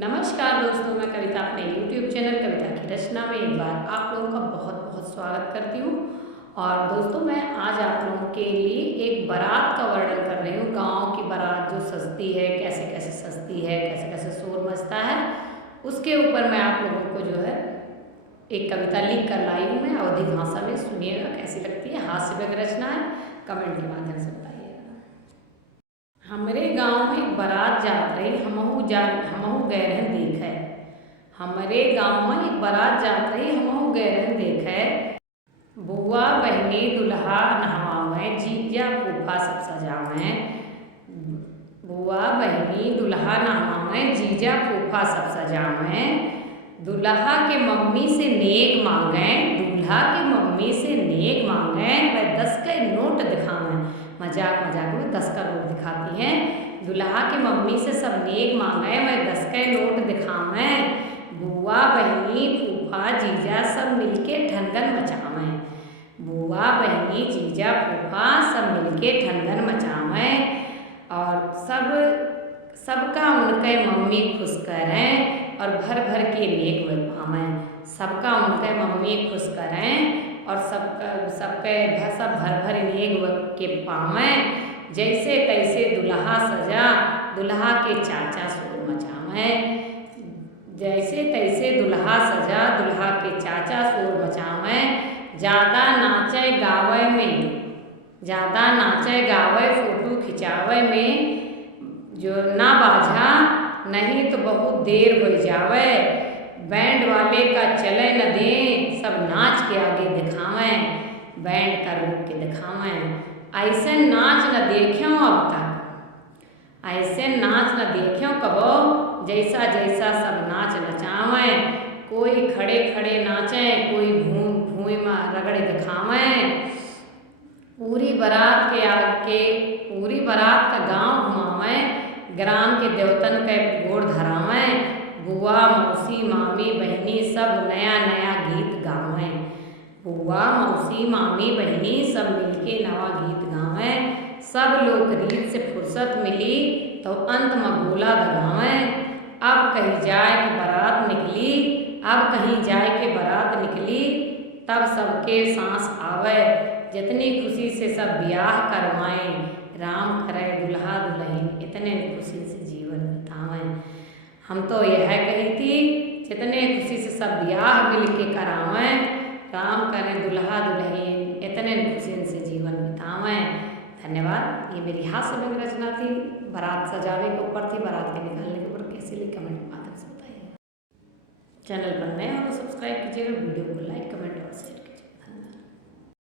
नमस्कार दोस्तों, मैं कविता अपने YouTube चैनल कविता की रचना में एक बार आप लोगों का बहुत बहुत स्वागत करती हूँ। और दोस्तों, मैं आज आप लोगों के लिए एक बारात का वर्णन कर रही हूँ। गांव की बारात जो सजती है, कैसे कैसे सजती है, कैसे कैसे शोर मचता है, उसके ऊपर मैं आप लोगों को जो है एक कविता लिख कर लाई हूँ। मैं अवधी भाषा में, सुनिएगा कैसी लगती है। हास्य व्यंग्य रचना है, कमेंट के माध्यम से बताइएगा। हमरे गांव में एक बारात जात रही, हमहू गैरहन देखे। हमरे गांव में एक बारात जात रही, हमहू गैरहन देखे। बुआ बहनी दुल्हा नहवावे, जीजा फूफा सब सजावे। बुआ बहनी दुल्हा नहवावे, जीजा फूफा सब सजावे। दुल्हा के मम्मी से नेक मांगे, दूल्हा के मम्मी से नेक मांगे। वह 10 के नोट दिखावे, मजाक मजाक में 10 का नोट दिखाती हैं। दुल्हा के मम्मी से सब नेक मांगे, वह 10 के नोट दिखावे। बुआ बहनी फूफा जीजा सब मिलके ठनगन मचावे। बुआ बहनी जीजा फूफा सब मिलके ठनगन मचावे। और सबका उनके मम्मी खुश करें और भर भर के नेक पावें। सबका उनके मम्मी खुश करें और सबके सब भर भर नेक के पावें। जैसे तैसे दुल्हा सजा, दुल्हा के चाचा शोर मचावें। जैसे तैसे दुल्हा सजा, दुल्हा के चाचा शोर मचावें। ज़्यादा नाचे गावे फोटो खिंचावे में। जो ना बाझा नहीं तो बहुत देर हो जावे। बैंड वाले का चले न दें, सब नाच के आगे दिखावें। बैंड का रोक के दिखावें। ऐसे नाच न देख्यों अब तक, ऐसे नाच न देख्यों कबो। जैसा जैसा सब नाच नचावें। कोई खड़े खड़े नाचें, कोई भूमि में रगड़े दिखावें। पूरी बारात का गांव घुमावें। ग्राम के देवतन के गोड़ धरावें। बुआ मौसी मामी बहनी सब नया नया गीत गावें। बुआ मौसी मामी बहनी सब मिलके नवा गीत गावें। सब लोग रीत से फुर्सत मिली तो अंत में गोला दगावें। अब कहीं जाए कि बारात निकली, अब कहीं जाए के बारात निकली। तब सबके सांस आवे, जितनी खुशी से सब ब्याह करवाएं। राम करे दुल्हा दुल्हन, इतने खुशी से जीवन बितावें। हम तो यह कही थी, जितने खुशी से सब ब्याह मिल के करावें। राम करे दुल्हा दुल्हन, इतने खुशी से जीवन बितावें। धन्यवाद। ये मेरी हास्य व्यंग्य रचना थी। बारात सजावे के ऊपर थी, बारात के निकालने के ऊपर। कैसे लिखी कमेंट के माध्यम से बताइए। चैनल पर नए हो तो सब्सक्राइब कीजिएगा, वीडियो को लाइक कमेंट